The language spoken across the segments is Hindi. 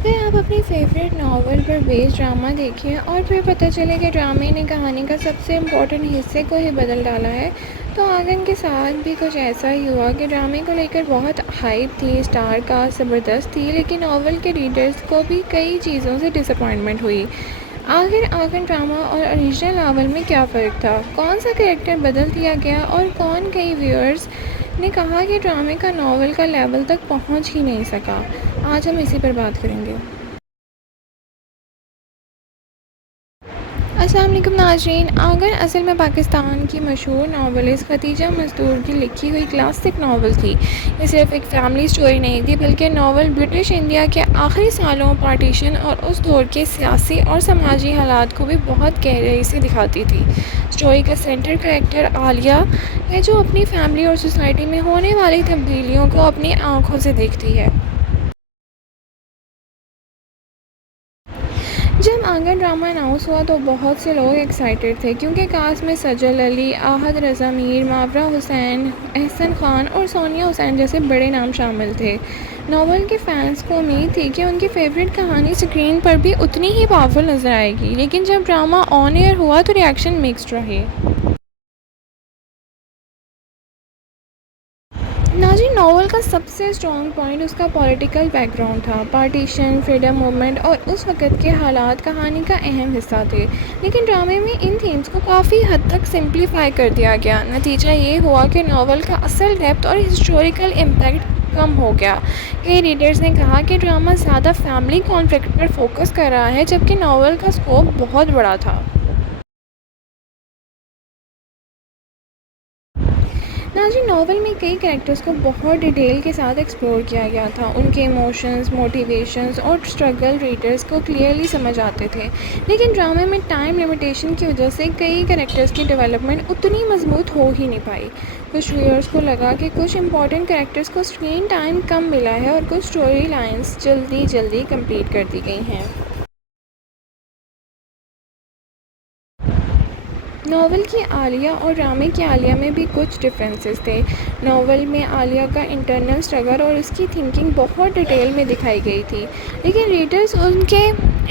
अगर आप अपनी फेवरेट नावल पर बेस्ड ड्रामा देखें और फिर पता चले कि ड्रामे ने कहानी का सबसे इम्पोर्टेंट हिस्से को ही बदल डाला है, तो आगन के साथ भी कुछ ऐसा ही हुआ कि ड्रामे को लेकर बहुत हाइप थी, स्टार कास्ट ज़बरदस्त थी, लेकिन नावल के रीडर्स को भी कई चीज़ों से डिसअपॉइंटमेंट हुई। आखिर आगन ड्रामा और ओरिजिनल नावल में क्या फ़र्क था, कौन सा कैरेक्टर बदल दिया गया और कौन कई व्यूअर्स ने कहा कि ड्रामे का नावल का लेवल तक पहुंच ही नहीं सका। आज हम इसी पर बात करेंगे। अस्सलाम वालेकुम नाज़रीन। आगन असल में पाकिस्तान की मशहूर नावलिस्ट खतीजा मस्तूर की लिखी हुई क्लासिक नावल थी। ये सिर्फ एक फैमिली स्टोरी नहीं थी, बल्कि नावल ब्रिटिश इंडिया के आखिरी सालों, पार्टीशन और उस दौर के सियासी और समाजी हालात को भी बहुत गहराई से दिखाती थी। स्टोरी का सेंटर कैरेक्टर आलिया है, जो अपनी फैमिली और सोसाइटी में होने वाली तब्दीलियों को अपनी आंखों से देखती है। जब आंगन ड्रामा अनाउंस हुआ तो बहुत से लोग एक्साइटेड थे, क्योंकि कास्ट में सजल अली, आहद रज़ा मीर, मावरा हुसैन, एहसन खान और सोनिया हुसैन जैसे बड़े नाम शामिल थे। नावल के फैंस को उम्मीद थी कि उनकी फेवरेट कहानी स्क्रीन पर भी उतनी ही पावरफुल नजर आएगी, लेकिन जब ड्रामा ऑन एयर हुआ तो रिएक्शन मिक्स्ड रहे। नाज़रीन, नावल का सबसे स्ट्रॉन्ग पॉइंट उसका पॉलिटिकल बैकग्राउंड था। पार्टीशन, फ्रीडम मूवमेंट और उस वक़्त के हालात कहानी का अहम हिस्सा थे, लेकिन ड्रामे में इन थीम्स को काफ़ी हद तक सिंप्लीफाई कर दिया गया। नतीजा ये हुआ कि नावल का असल डेप्थ और हिस्टोरिकल इम्पैक्ट कम हो गया। कई रीडर्स ने कहा कि ड्रामा ज़्यादा फैमिली कॉन्फ्लिक्ट पर फोकस कर रहा है, जबकि नावल का स्कोप बहुत बड़ा था। नाज़रीन, नावल में कई कैरेक्टर्स को बहुत डिटेल के साथ एक्सप्लोर किया गया था। उनके इमोशंस, मोटिवेशंस और स्ट्रगल रीडर्स को क्लियरली समझ आते थे, लेकिन ड्रामे में टाइम लिमिटेशन की वजह से कई कैरेक्टर्स की डेवलपमेंट उतनी मजबूत हो ही नहीं पाई। कुछ व्यूअर्स को लगा कि कुछ इंपॉर्टेंट कैरेक्टर्स को स्क्रीन टाइम कम मिला है और कुछ स्टोरी लाइन्स जल्दी जल्दी कंप्लीट कर दी गई हैं। नावल की आलिया और ड्रामे की आलिया में भी कुछ डिफरेंसेस थे। नावल में आलिया का इंटरनल स्ट्रगल और उसकी थिंकिंग बहुत डिटेल में दिखाई गई थी, लेकिन रीडर्स उनके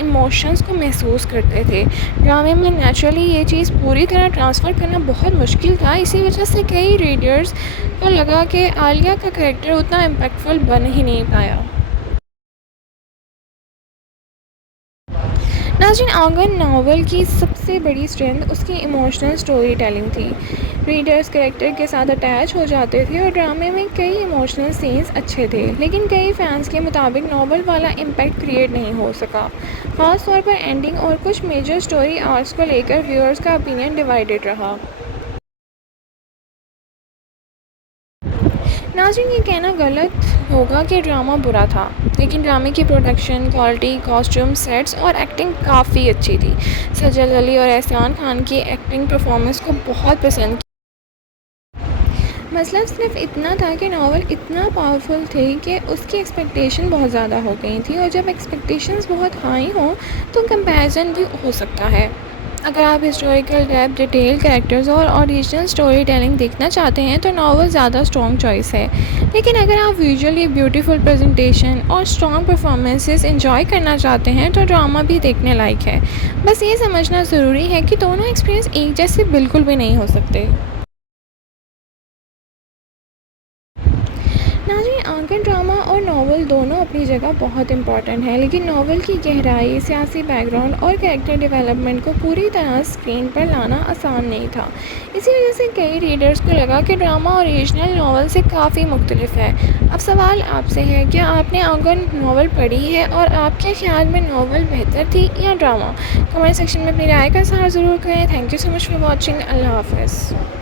इमोशंस को महसूस करते थे। ड्रामे में नेचुरली ये चीज़ पूरी तरह ट्रांसफ़र करना बहुत मुश्किल था। इसी वजह से कई रीडर्स को लगा कि आलिया का कैरेक्टर उतना इम्पैक्टफुल बन ही नहीं पाया। नाज़रीन, आंगन नावल की सबसे बड़ी स्ट्रेंथ उसकी इमोशनल स्टोरी टेलिंग थी। रीडर्स कैरेक्टर के साथ अटैच हो जाते थे और ड्रामे में कई इमोशनल सीन्स अच्छे थे, लेकिन कई फैंस के मुताबिक नावल वाला इम्पैक्ट क्रिएट नहीं हो सका। ख़ास तौर पर एंडिंग और कुछ मेजर स्टोरी आर्क्स को लेकर व्यूअर्स का ओपिनियन डिवाइडेड रहा। नाज़रीन, ये कहना गलत होगा कि ड्रामा बुरा था, लेकिन ड्रामे की प्रोडक्शन क्वालिटी, कॉस्ट्यूम, सेट्स और एक्टिंग काफ़ी अच्छी थी। सजल अली और एहसान खान की एक्टिंग परफॉर्मेंस को बहुत पसंद किया। मसला सिर्फ इतना था कि नावल इतना पावरफुल थे कि उसकी एक्सपेक्टेशन बहुत ज़्यादा हो गई थी, और जब एक्सपेक्टेशंस बहुत हाई हों तो कंपैरिजन भी हो सकता है। अगर आप हिस्टोरिकल डेप्थ, डिटेल कैरेक्टर्स और ओरिजिनल स्टोरी टेलिंग देखना चाहते हैं तो नावल ज़्यादा स्ट्रॉन्ग चॉइस है, लेकिन अगर आप विजुअली ब्यूटीफुल प्रेजेंटेशन और स्ट्रॉन्ग परफॉर्मेंसेस एंजॉय करना चाहते हैं तो ड्रामा भी देखने लायक है। बस ये समझना ज़रूरी है कि दोनों एक्सपीरियंस एक जैसे बिल्कुल भी नहीं हो सकते। नाज़रीन, आंकन ड्रामा और नावल दोनों अपनी जगह बहुत इंपॉर्टेंट है, लेकिन नावल की गहराई, सियासी बैकग्राउंड और कैरेक्टर डेवलपमेंट को पूरी तरह स्क्रीन पर लाना आसान नहीं था। इसी वजह से कई रीडर्स को लगा कि ड्रामा ओरिजिनल नावल से काफ़ी मुख्तलिफ है। अब सवाल आपसे है, क्या आपने आंकन नावल पढ़ी है और आपके ख्याल में नावल बेहतर थी या ड्रामा? कमेंट सेक्शन में अपनी राय का इज़हार ज़रूर करें। Thank you so much for watching. अल्लाह हाफ़िज़।